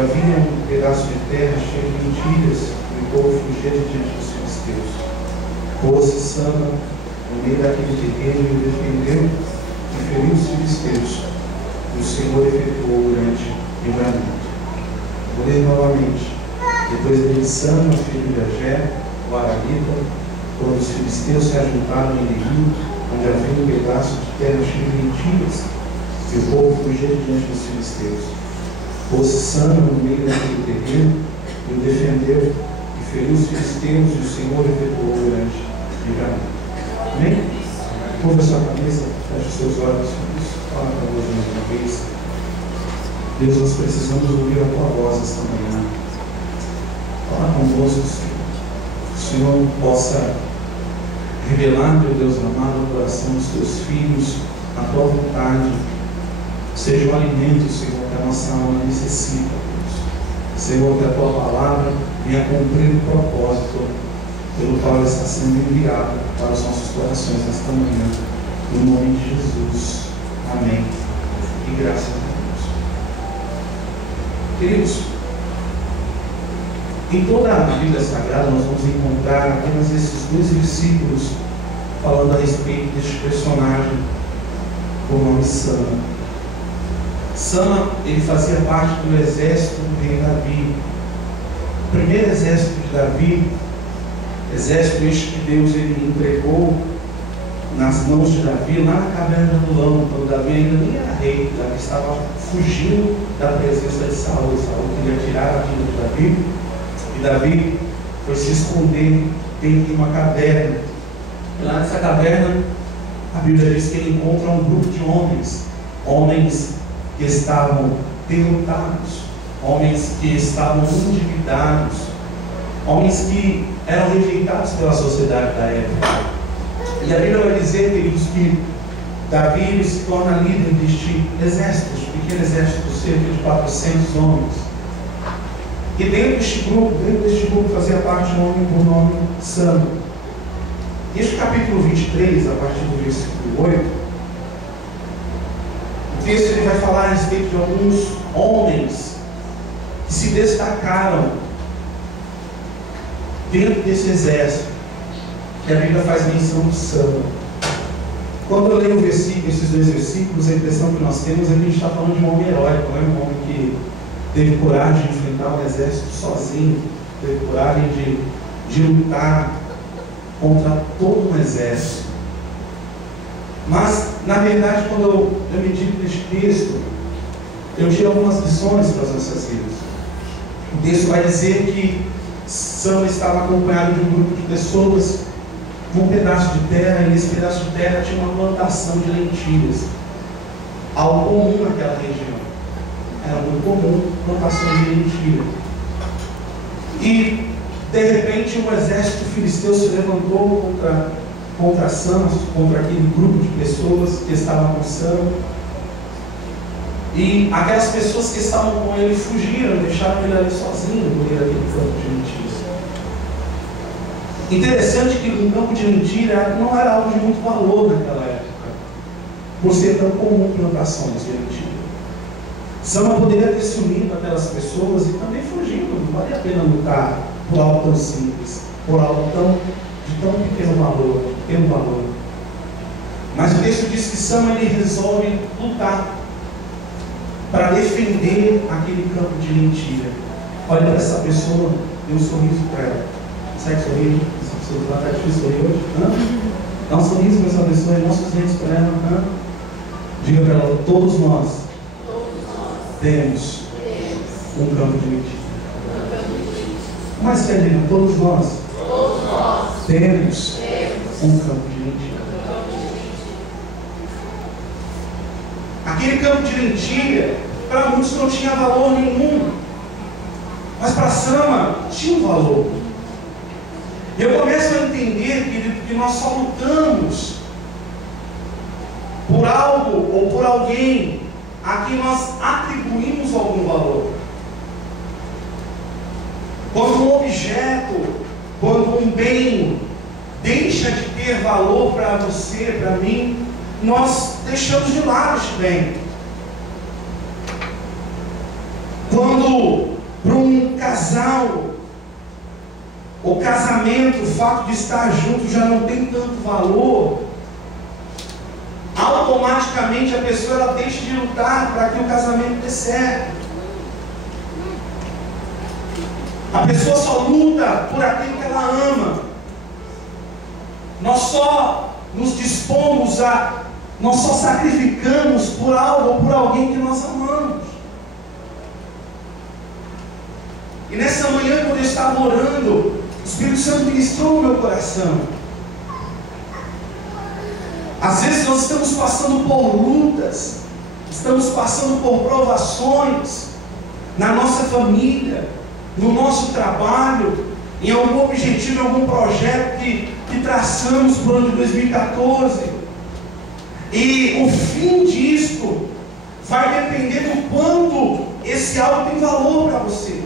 havia um pedaço de terra cheio de mentiras, e o povo fugia de diante dos filisteus. Pôs-se Sama no meio daquele terreno e o defendeu e feriu os filisteus. E o Senhor efetuou o grande livramento. Vou ler novamente. Depois dele, Sama, filho de Agé, o Ararita, quando os filisteus se ajuntaram em Leí, onde havia um pedaço de terra cheio de mentiras, e o povo fugia diante dos filisteus. Pôs-se Sama no meio daquele terreno e o defendeu e feriu os filisteus, e o Senhor efetuou o grande livramento. Amém? Curva a sua cabeça, feche os seus olhos, fala para nós mais uma vez. Deus, nós precisamos ouvir a tua voz esta manhã. Fala conosco, Senhor. Que o Senhor possa revelar, meu Deus amado, no coração dos teus filhos, a tua vontade. Seja o alimento, Senhor, que a nossa alma necessita, Deus. Senhor, que a tua palavra venha cumprir o propósito pelo qual ela está sendo enviada para os nossos corações nesta manhã. No nome de Jesus. Amém. E graças a Deus. Queridos, em toda a Bíblia Sagrada nós vamos encontrar apenas esses dois versículos falando a respeito deste personagem com o nome Sama. Sama, ele fazia parte do exército do rei Davi. O primeiro exército de Davi, exército este que Deus ele entregou nas mãos de Davi lá na caverna do Adulão, quando Davi ainda nem era rei. Davi estava fugindo da presença de Saul. Saul queria tirar a vida de Davi. E Davi foi se esconder dentro de uma caverna. E lá nessa caverna, a Bíblia diz que ele encontra um grupo de homens que estavam derrotados, homens que estavam endividados, homens que eram rejeitados pela sociedade da época. E a Bíblia vai dizer, queridos, que Davi se torna líder deste exército, este pequeno exército, cerca de 400 homens. E dentro deste grupo fazia parte um homem por nome Sama. Este capítulo 23, a partir do versículo 8, o texto ele vai falar a respeito de alguns homens que se destacaram dentro desse exército, que a Bíblia faz menção de Sama. Quando eu leio esses dois versículos, a impressão que nós temos é que a gente está falando de um homem heróico, não é um homem que teve coragem de enfrentar um exército sozinho, teve coragem de lutar contra todo um exército. Mas, na verdade, quando eu medito neste texto, eu tiro algumas lições para as nossas vidas. O texto vai dizer que Sama estava acompanhado de um grupo de pessoas num pedaço de terra, e nesse pedaço de terra tinha uma plantação de lentilhas, algo comum naquela região. Era muito comum plantações de lentilha. E de repente um exército filisteu se levantou contra Sama, contra aquele grupo de pessoas que estavam com Sama. E aquelas pessoas que estavam com ele fugiram, deixaram ele ali sozinho no meio daquele campo de lentilhas. Interessante que um campo de lentilha não era algo de muito valor naquela época, por ser tão comum plantações de lentilha. Sama poderia ter se unido àquelas pessoas e também fugido. Não valia a pena lutar por algo tão simples, por algo de tão pequeno valor. Mas o texto diz que Sama ele resolve lutar para defender aquele campo de lentilha. Olha para essa pessoa, dê um sorriso para ela. Consegue sorrir? Essa pessoa está difícil sorrir hoje? Dá um sorriso para essa pessoa e mostra os dentes para ela. Diga para ela: todos nós temos um campo de lentilha. Mas quer dizer, todos nós temos um campo de lentilha. Aquele campo de lentilha, para muitos não tinha valor nenhum, mas para Sama tinha um valor. E eu começo a entender, querido, que nós só lutamos por algo ou por alguém a quem nós atribuímos algum valor. Quando um objeto, quando um bem deixa de ter valor para você, para mim, nós deixamos de lado este bem. Quando casal, o casamento, o fato de estar junto já não tem tanto valor, automaticamente a pessoa ela deixa de lutar para que o casamento dê certo. A pessoa só luta por aquilo que ela ama. Nós só nos dispomos a, nós só sacrificamos por algo ou por alguém que nós amamos. E nessa manhã, quando eu estava orando, o Espírito Santo ministrou no meu coração. Às vezes nós estamos passando por lutas, estamos passando por provações na nossa família, no nosso trabalho, em algum objetivo, em algum projeto que traçamos para o ano de 2014. E o fim disto vai depender do quanto esse algo tem valor para você.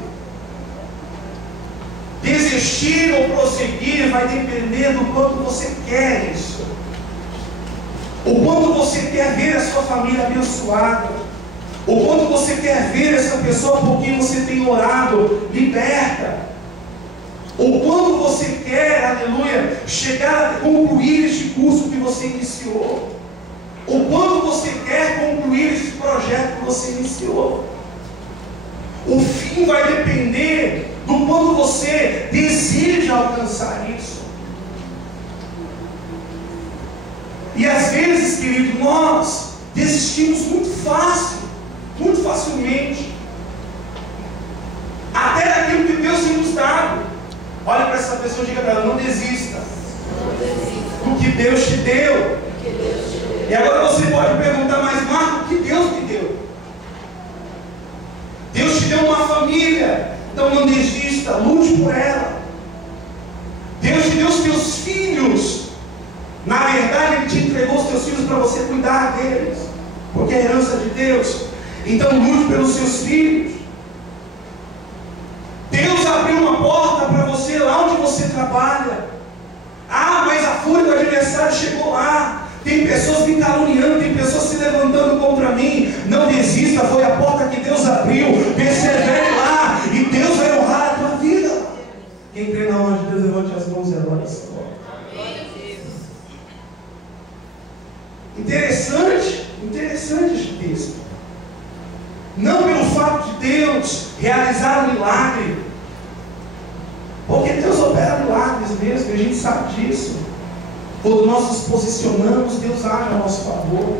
Desistir ou prosseguir vai depender do quanto você quer isso. O quanto você quer ver a sua família abençoada. O quanto você quer ver essa pessoa por quem você tem orado liberta. O quanto você quer, aleluia, chegar a concluir este curso que você iniciou. O quanto você quer concluir esse projeto que você iniciou. O fim vai depender do quanto você deseja alcançar isso. E às vezes, querido, nós desistimos muito facilmente, até daquilo que Deus tem nos dado. Olha para essa pessoa e diga para ela: não desista do que Deus te deu. E agora você pode perguntar: mas Marco, o que Deus te deu? Deus te deu uma família, então não desista, lute por ela. Deus te deu os teus filhos. Na verdade, Ele te entregou os teus filhos para você cuidar deles, porque é herança de Deus. Então lute pelos seus filhos. Deus abriu uma porta para você lá onde você trabalha. Ah, mas a fúria do adversário chegou lá. Tem pessoas me caluniando, tem pessoas se levantando contra mim. Não desista, foi a porta que Deus abriu. Persevere lá e Deus vai honrar a tua vida. Quem crê na honra de Deus, levante as mãos e adore a Senhor. Interessante este texto. Não pelo fato de Deus realizar um milagre, porque Deus opera milagres mesmo, e a gente sabe disso. Quando nós nos posicionamos, Deus age a nosso favor.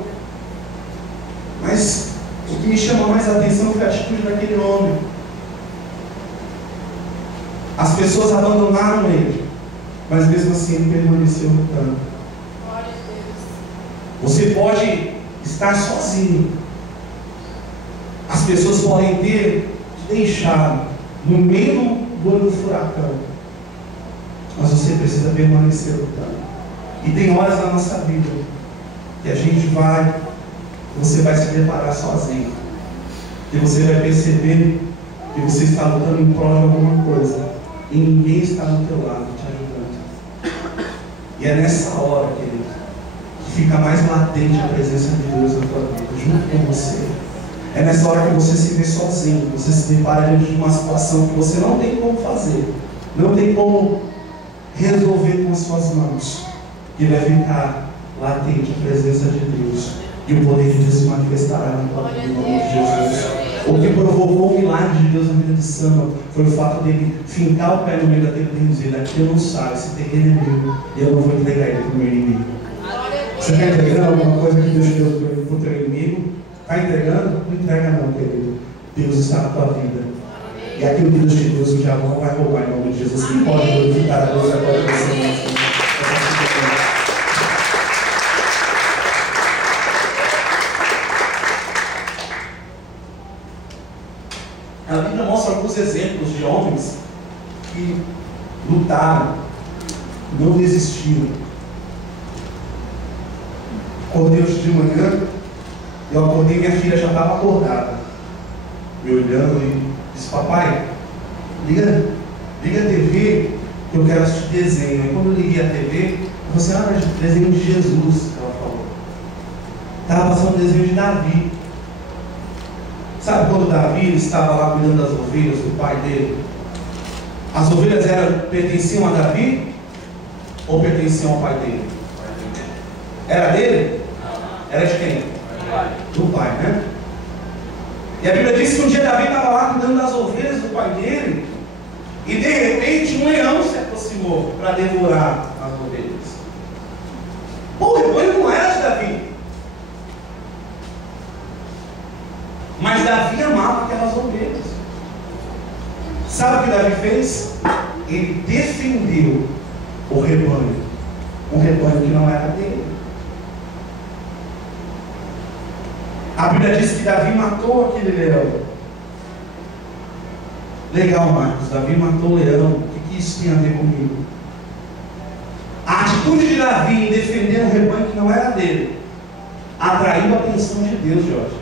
Mas o que me chama mais a atenção foi a atitude daquele homem. As pessoas abandonaram ele, mas mesmo assim ele permaneceu lutando. Você pode estar sozinho. As pessoas podem ter te deixado no meio do olho do furacão, mas você precisa permanecer lutando. E tem horas na nossa vida que a gente você vai se deparar sozinho, e você vai perceber que você está lutando em prol de alguma coisa e ninguém está do teu lado te ajudando. E é nessa hora, querido, que fica mais latente a presença de Deus na tua vida, junto com você. É nessa hora que você se vê sozinho, você se depara diante de uma situação que você não tem como fazer, não tem como resolver com as suas mãos, que vai ficar latente a presença de Deus, e o poder de Deus se manifestará na tua vida, em nome de Jesus. O que provocou o milagre de Deus na vida de Samuel foi o fato dele fincar o pé no meio daquele terreno e dizer: daqui eu não saio, esse terreno é meu, e eu não vou entregar ele para o meu inimigo. Você está entregando alguma coisa que Deus te deu para o teu inimigo? Está entregando? Não entrega não, querido. Deus está na tua vida. E aquilo que Deus te deu, o diabo não vai roubar, em nome de Jesus. Quem pode glorificar a Deus agora que você A Bíblia mostra alguns exemplos de homens que lutaram, não desistiram. Acordei hoje de manhã, eu acordei, minha filha já estava acordada, me olhando e disse: papai, liga a TV, que eu quero assistir desenho. E quando eu liguei a TV, eu falei assim: desenho de Jesus, ela falou. Estava passando desenho de Davi. Sabe quando Davi estava lá cuidando das ovelhas do pai dele? As ovelhas pertenciam a Davi ou pertenciam ao pai dele? Era dele? Era de quem? Do pai, né? E a Bíblia diz que um dia Davi estava lá cuidando das ovelhas do pai dele, e de repente um leão se aproximou para devorar as ovelhas. Bom, o rebanho não era de Davi, mas Davi amava aquelas ovelhas. Sabe o que Davi fez? Ele defendeu o rebanho, um rebanho que não era dele. A Bíblia diz que Davi matou aquele leão. Legal, Marcos, Davi matou o leão. O que isso tem a ver comigo? A atitude de Davi em defender um rebanho que não era dele atraiu a atenção de Deus, Jorge.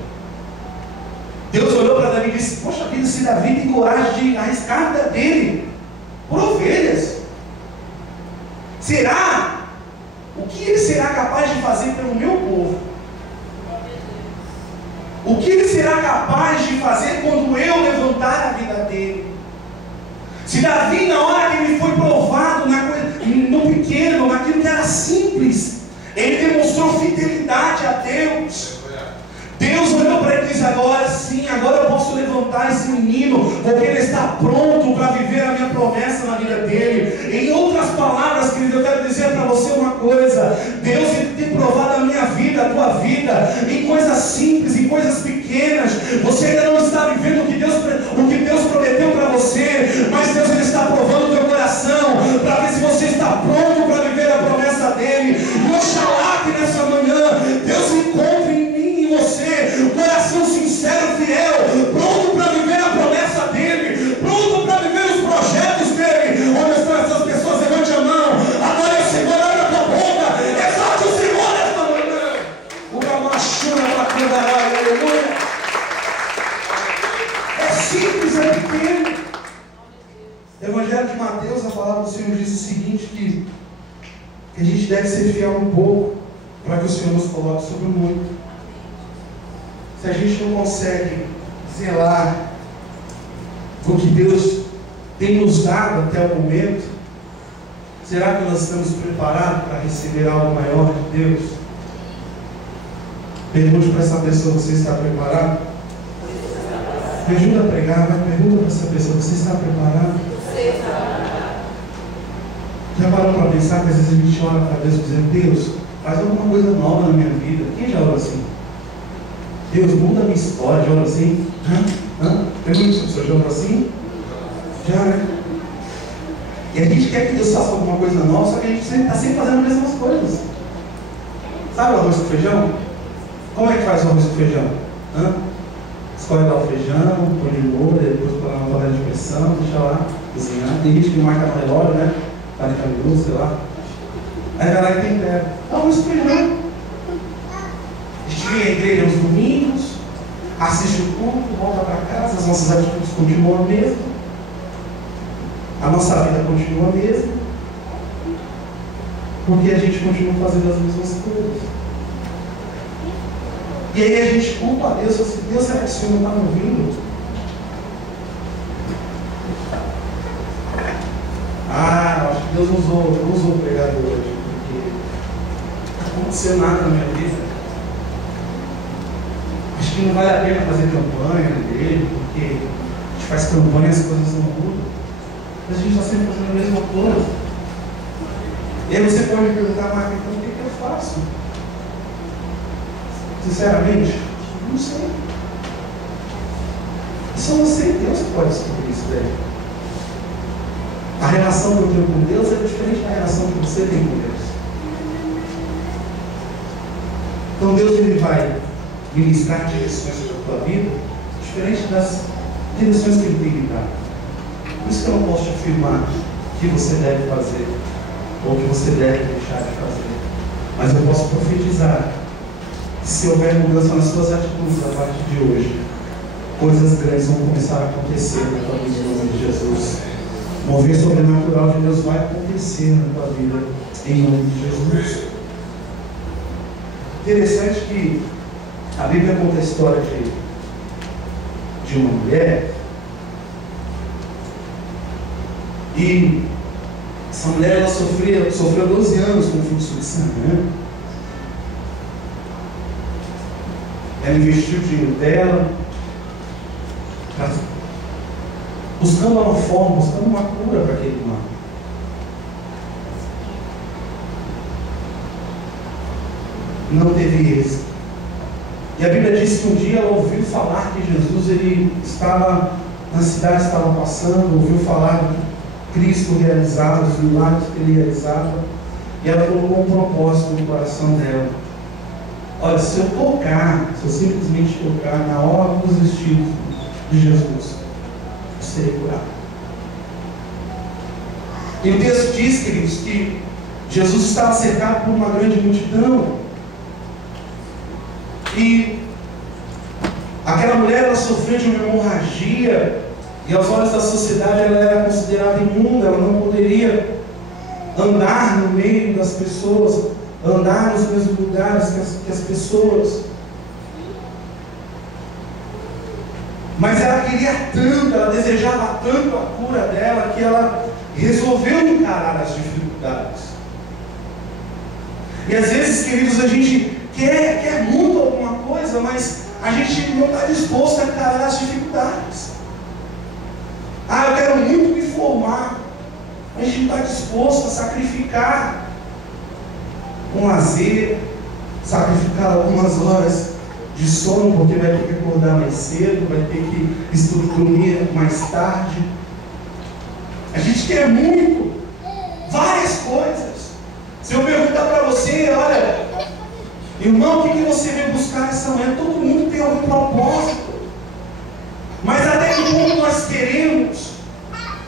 Deus olhou para Davi e disse: poxa vida, se Davi tem coragem de arriscar a vida dele por ovelhas, será? O que ele será capaz de fazer pelo meu povo? O que ele será capaz de fazer quando eu levantar a vida dele? Se Davi, na hora que ele foi provado no pequeno, naquilo que era simples, ele demonstrou fidelidade a Deus. Deus olhou para ele e disse: agora sim, agora eu posso levantar esse menino, porque ele está pronto para viver a minha promessa na vida dele. Em outras palavras, querido, eu quero dizer para você uma coisa: Deus tem provado a minha vida, a tua vida, em coisas simples, em coisas pequenas. Você ainda não está vivendo o que Deus prometeu para você, mas Deus ele está provando o teu coração, para ver se você está pronto para viver a promessa dele. E oxalá que nessa manhã Deus encontre em mim e você um coração sincero, fiel, pronto para viver a promessa dele, pronto para viver os projetos dele. Onde estão essas pessoas? Levante a mão. Agora é o Senhor, abre a tua boca, exalte o Senhor nesta manhã. Uma machuna para cantar, aleluia. É simples, é pequeno. Evangelho de Mateus, a palavra do Senhor diz o seguinte: que a gente deve ser fiel um pouco, para que o Senhor nos coloque sobre muito. Se a gente não consegue zelar o que Deus tem nos dado até o momento, será que nós estamos preparados para receber algo maior de Deus? Pergunte para essa pessoa: você está preparado? Me ajuda a pregar, mas pergunta para essa pessoa: você está preparado? Já parou para pensar que às vezes a gente ora para Deus dizendo: Deus, faz alguma coisa nova na minha vida? Quem já ora assim? Deus, muda a minha história. Já ora assim? Pergunta se a pessoa já ora assim? Já, né? E a gente quer que Deus faça alguma coisa nova, só que a gente está sempre fazendo as mesmas coisas. Sabe o arroz com feijão? Como é que faz o arroz com feijão? Escolhe lá o feijão, põe de molho, depois põe na panela de pressão, deixa lá cozinhar. Tem gente que marca no relógio, né? 40 minutos, sei lá. Aí vai lá e tempera. Arroz com feijão. A gente vem à igreja nos domingos, assiste o culto, volta para casa, as nossas atitudes continuam a mesma, a nossa vida continua a mesma, porque a gente continua fazendo as mesmas coisas. E aí a gente culpa a Deus, assim: Deus, será que o Senhor não está me ouvindo? Acho que Deus não usou o pregador hoje, porque não aconteceu nada na minha vida. Acho que não vale a pena fazer campanha dele, porque a gente faz campanha e as coisas não mudam. Mas a gente está sempre fazendo a mesma coisa. E aí você pode me perguntar: mas então o que eu faço? Sinceramente, não sei. Só você e Deus que pode descobrir isso daí. A relação que eu tenho com Deus é diferente da relação que você tem com Deus. Então Deus ele vai ministrar direções para a tua vida, diferente das direções que Ele tem lhe dado. Por isso que eu não posso te afirmar que você deve fazer ou que você deve deixar de fazer. Mas eu posso profetizar que se houver mudança nas suas atitudes a partir de hoje, coisas grandes vão começar a acontecer na tua vida, em nome de Jesus. O mover sobrenatural de Deus vai acontecer na tua vida, em nome de Jesus. Interessante que a Bíblia conta a história de uma mulher E essa mulher, ela sofreu 12 anos com fluxo de sangue, né? Ela investiu o dinheiro dela, buscando uma forma, buscando uma cura para aquele mal. Não teve êxito. E a Bíblia diz que um dia ela ouviu falar que Jesus, ele estava na cidade, estava passando, ouviu falar que Cristo realizava, os milagres que ele realizava, e ela colocou um propósito no coração dela. Olha, se eu simplesmente tocar na orla dos vestidos de Jesus, eu serei curado. E o texto diz, queridos, que Jesus estava cercado por uma grande multidão. E aquela mulher, ela sofreu de uma hemorragia, e aos olhos da sociedade ela era considerada imunda, ela não poderia andar no meio das pessoas, andar nos mesmos lugares que as pessoas. Mas ela queria tanto, ela desejava tanto a cura dela, que ela resolveu encarar as dificuldades. E às vezes, queridos, a gente quer muito alguma coisa, mas a gente não está disposto a encarar as dificuldades. Eu quero muito me formar, mas a gente não está disposto a sacrificar um lazer, sacrificar algumas horas de sono, porque vai ter que acordar mais cedo, vai ter que dormir mais tarde. A gente quer muito, várias coisas. Se eu perguntar para você, olha, irmão, o que você veio buscar essa manhã? Todo mundo tem algum propósito. Mas até que ponto nós queremos?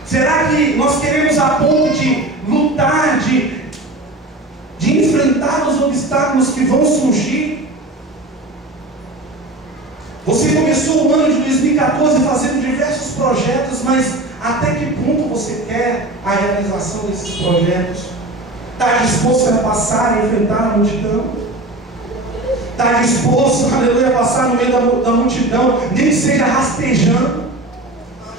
Será que nós queremos a ponto de lutar, de enfrentar os obstáculos que vão surgir? Você começou o ano de 2014 fazendo diversos projetos, mas até que ponto você quer a realização desses projetos? Está disposto a passar e enfrentar a multidão? Está disposto, aleluia, a passar no meio da multidão, nem que seja rastejando?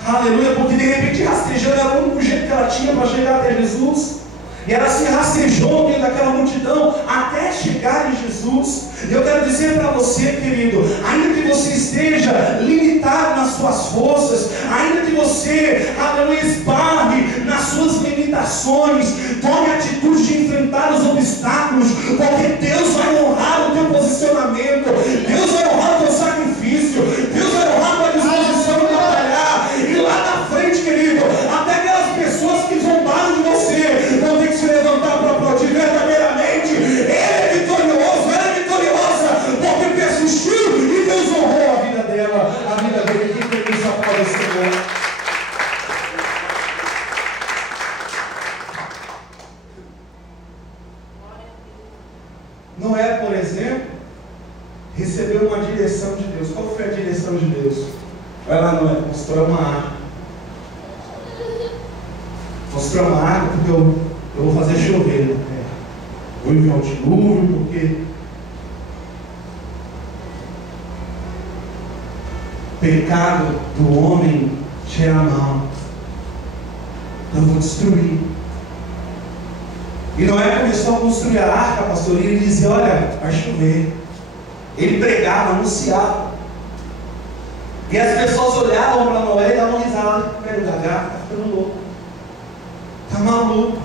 Aleluia, porque de repente rastejando era o único jeito que ela tinha para chegar até Jesus. E ela se rastejou no meio daquela multidão até chegar em Jesus. Eu quero dizer para você, querido, ainda que você esteja limitado nas suas forças, ainda que você, aleluia, esbarre nas suas limitações, tome a atitude de enfrentar os obstáculos, porque Deus vai honrar o teu posicionamento, Deus vai honrar o teu sacrifício, Deus vai honrar a tua disposição de batalhar. E lá na frente, querido, até aquelas pessoas que zombaram de você vão ter que se levantar para aplaudir verdadeiramente. Ele é vitorioso, ela é vitoriosa, porque persistiu e Deus honrou a vida dela, a vida dele. Que feliz após o Senhor. Noé, por exemplo, recebeu uma direção de Deus. Qual foi a direção de Deus? Vai lá, Noé, constrói uma arca. Constrói uma arca porque eu vou fazer chover na terra. Vou enviar um dilúvio porque o pecado do homem cheira mal. Então eu vou destruir. E Noé começou a construir a arca, pastor, e ele dizia, olha, vai chover. Ele pregava, anunciava. E as pessoas olhavam para Noé e davam risada. Velho lagarto, está ficando louco. Está maluco.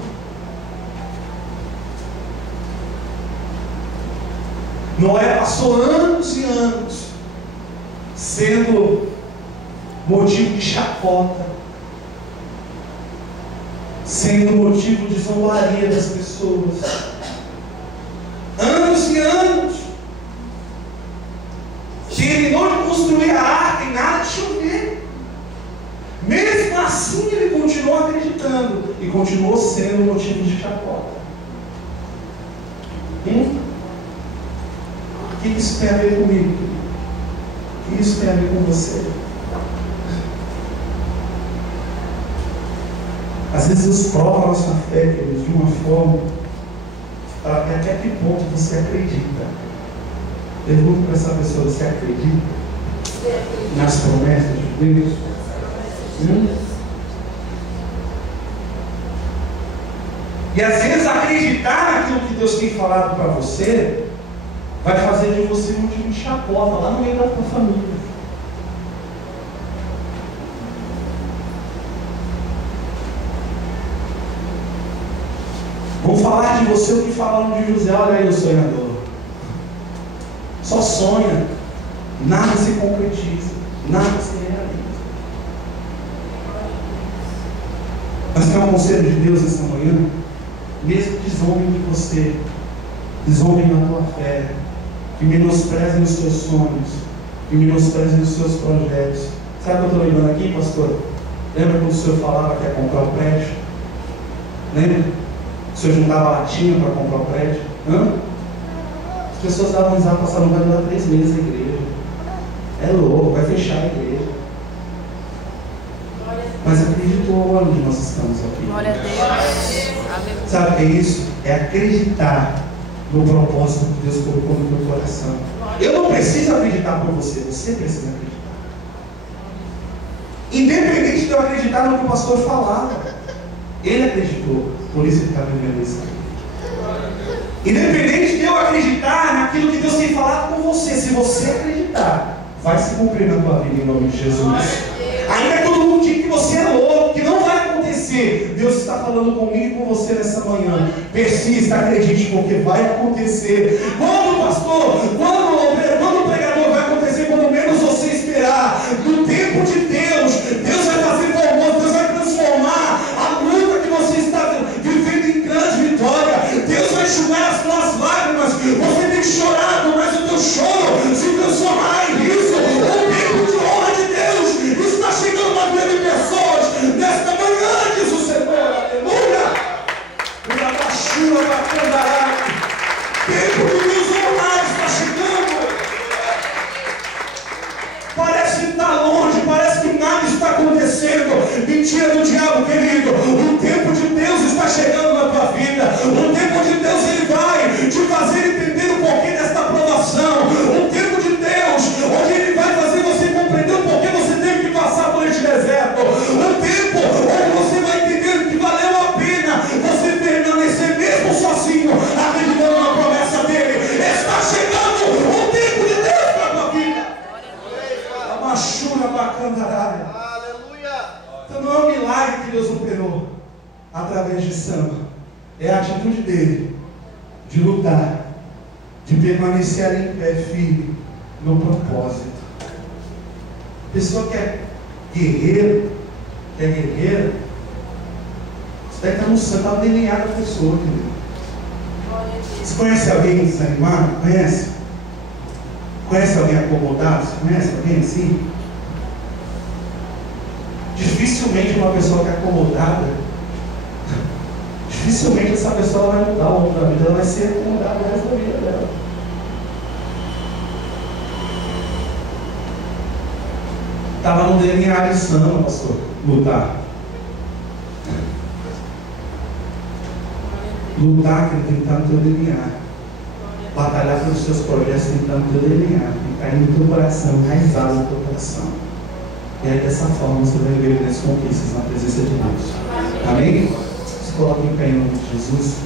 Noé passou anos e anos sendo motivo de chacota, sendo motivo de zombaria das pessoas. Anos e anos. Terminou de construir a arca e nada de chover. Mesmo assim ele continuou acreditando e continuou sendo motivo de chacota. O que isso tem a ver comigo? O que isso tem a ver com você? Às vezes Deus prova a nossa fé, queridos, de uma forma para ver até que ponto você acredita. Pergunto para essa pessoa, você acredita nas promessas de Deus? E às vezes acreditar naquilo que Deus tem falado para você vai fazer de você um time de chacota lá no meio da tua família. Vão falar de você o que falaram de José. Olha aí o sonhador. Só sonha. Nada se concretiza. Nada se realiza. Mas tem um conselho de Deus essa manhã. Mesmo que zombem de você, zombem na tua fé, que menosprezem os seus sonhos, que menosprezem os seus projetos. Sabe o que eu estou lembrando aqui, pastor? Lembra quando o senhor falava que ia comprar o prédio? Lembra? O senhor juntava latinha para comprar o prédio? Hã? As pessoas davam risada, passaram, vai durar 3 meses a igreja. É louco, vai fechar a igreja. Mas acreditou onde nós estamos aqui. Glória a Deus. Sabe o que é isso? É acreditar no propósito que Deus colocou no teu coração. Eu não preciso acreditar por você, você precisa acreditar. Independente de eu acreditar no que o pastor falava, ele acreditou, por isso ele está vivendo isso aqui. Independente de eu acreditar naquilo que Deus tem falado com você, se você acreditar, vai se cumprir na tua vida em nome de Jesus. Ainda que todo mundo diga que você é louco, que não vai acontecer, Deus está falando comigo e com você nessa manhã. Persista, acredite, porque vai acontecer. Quando, pastor, quando o pregador vai acontecer, quando menos você esperar, no tempo de Deus, Deus vai fazer formoso, Deus vai transformar a luta que você está vivendo em grande vitória. Deus vai enxugar as tuas lágrimas. Você tem chorado, mas o teu choro se transformará em riso. O tempo de honra de Deus está chegando na vida de pessoas nesta manhã, diz o Senhor. Aleluia! Tempo de Deus honrar está chegando. Parece que está longe, parece que nada está acontecendo. Mentira do diabo, querido. O tempo de Deus está chegando na tua vida. O tempo de Deus, ele vai te fazer entender o porquê desta aprovação. O tempo de Deus, onde ele vai fazer você compreender o porquê você teve que passar por este deserto. O tempo onde você vai entender que valeu a pena você permanecer mesmo sozinho, acreditando na promessa dele. Está chegando o tempo de Deus para a tua vida. A machura bacandará. Então não é um milagre que Deus operou através de Samba. É a atitude dele de lutar, de permanecer em pé firme no propósito. Pessoa que é guerreiro, que é guerreira, isso daí está no sangue, está no DNA da pessoa, entendeu? Você conhece alguém desanimado? Conhece? Conhece alguém acomodado? Você conhece alguém assim? Dificilmente uma pessoa que é acomodada, dificilmente essa pessoa vai mudar ao longo da vida, ela vai ser acomodada o resto da vida dela. Estava no DNA de Samba, pastor, lutar. Lutar, que ele tem que estar no teu DNA. Batalhar pelos seus projetos, tem que estar no teu DNA. Tem que estar no teu coração, enraizado no teu coração. E aí dessa forma você vai ver grandes conquistas na presença de Deus. Amém? Se coloque em pé em nome de Jesus.